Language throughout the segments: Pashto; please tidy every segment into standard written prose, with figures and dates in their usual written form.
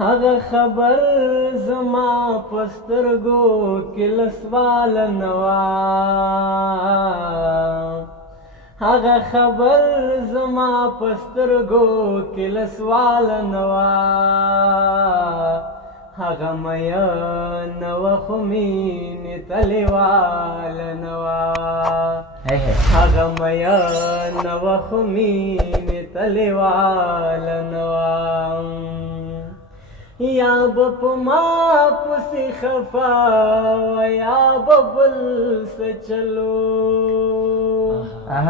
هغه خبر زما پسترګو کې لسوال نوا هغه خبر زما پسترګو کې لسوال نوا هغه میا نو خو مینې تلیوال نوا هغه میا نو خو مینې تلیوال نوا یا بپ ما پسی خفا یا ببل سے چلو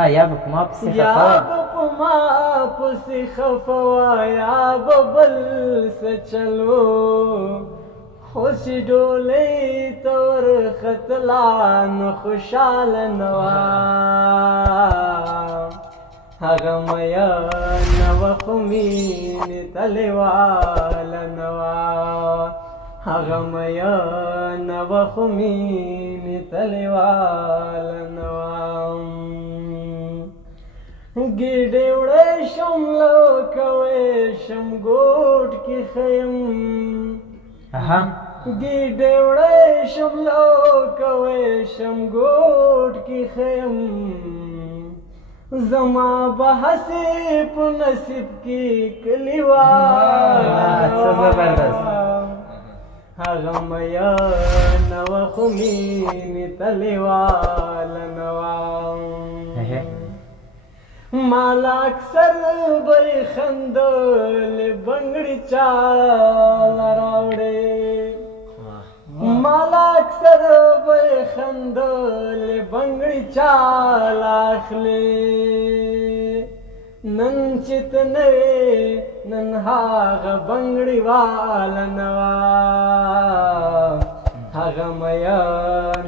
یا بپ ما پسی یا خفا بپ ما پسی خفا یا ببل سے چلو خوشی ڈولی تور خطلان خوشحال نوا هغه میا نو خو مینې تلیوال نوا هغه میا نو خو مینې تلیوال نوا ګیډې وړی شم لکوی شم ګوټ کې خیم ګیډې وړی شم لکوی شم ګوټ کې خیم زما بحثی په نصیب کی کلیوال هغه میا نو خو مینې تلیوال نوا مالا اکثر به خندل بنګړي چال راوړې مالا اکثر به خندل بنګړي چال اخلي نن چت نوې نن هغه بنګړي وال نوا هغه میا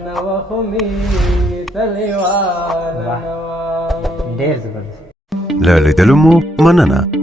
نو خو مینې تلیوال نوا له لیدلو مو مننه.